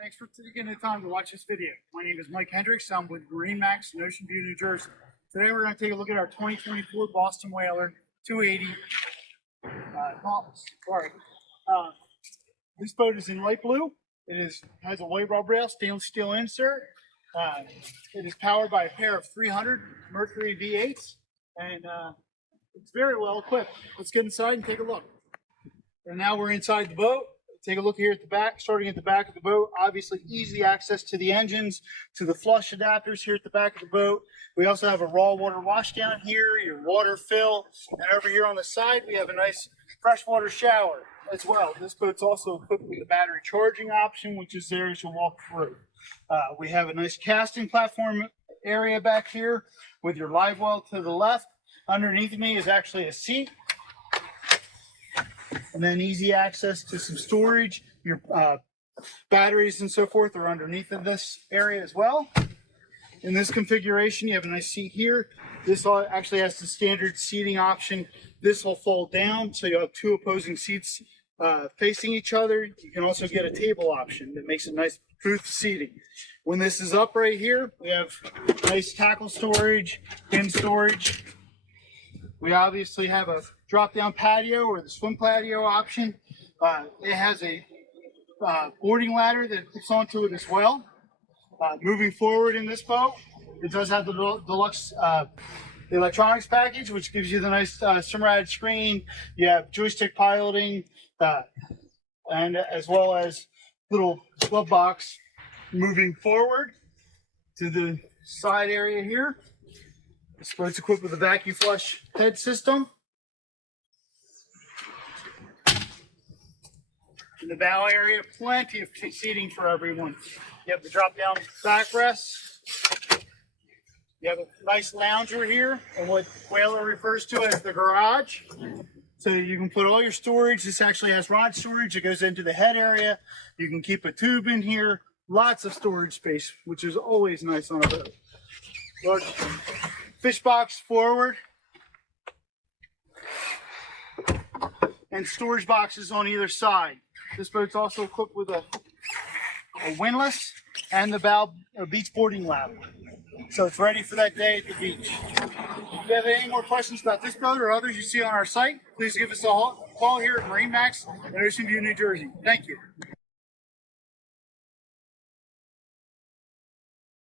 Thanks for taking the time to watch this video. My name is Mike Hendricks. I'm with MarineMax in Ocean View, New Jersey. Today we're going to take a look at our 2024 Boston Whaler 280 Dauntless. This boat is in light blue. It has a white rub rail, stainless steel insert. It is powered by a pair of 300 Mercury V8s, and it's very well equipped. Let's get inside and take a look. And now we're inside the boat. Take a look here at the back, starting at the back of the boat. Obviously, easy access to the engines, to the flush adapters here at the back of the boat. We also have a raw water wash down here, your water fill, and over here on the side, we have a nice freshwater shower as well. This boat's also equipped with a battery charging option, which is there as you walk through. We have a nice casting platform area back here with your live well to the left. Underneath me is actually a seat. And then easy access to some storage. Your batteries and so forth are underneath of this area as well. In this configuration, you have a nice seat here. This actually has the standard seating option. This will fold down, so you'll have two opposing seats facing each other. You can also get a table option that makes it nice booth seating. When this is up right here, we have nice tackle storage, pin storage. We obviously have a drop-down patio or the swim patio option. It has a boarding ladder that hooks onto it as well. Moving forward in this boat, it does have the deluxe electronics package, which gives you the nice Simrad screen. You have joystick piloting, and as well as little glove box. Moving forward to the side area here. This boat's equipped with a vacuum flush head system. In the bow area, plenty of seating for everyone. You have the drop-down backrests. You have a nice lounger here, and what Whaler refers to as the garage. So you can put all your storage. This actually has rod storage. It goes into the head area. You can keep a tube in here. Lots of storage space, which is always nice on a boat. Large fish box forward. And storage boxes on either side. This boat's also equipped with a windlass and the bow beach boarding ladder. So it's ready for that day at the beach. If you have any more questions about this boat or others you see on our site, please give us a call here at MarineMax in Ocean View, New Jersey. Thank you.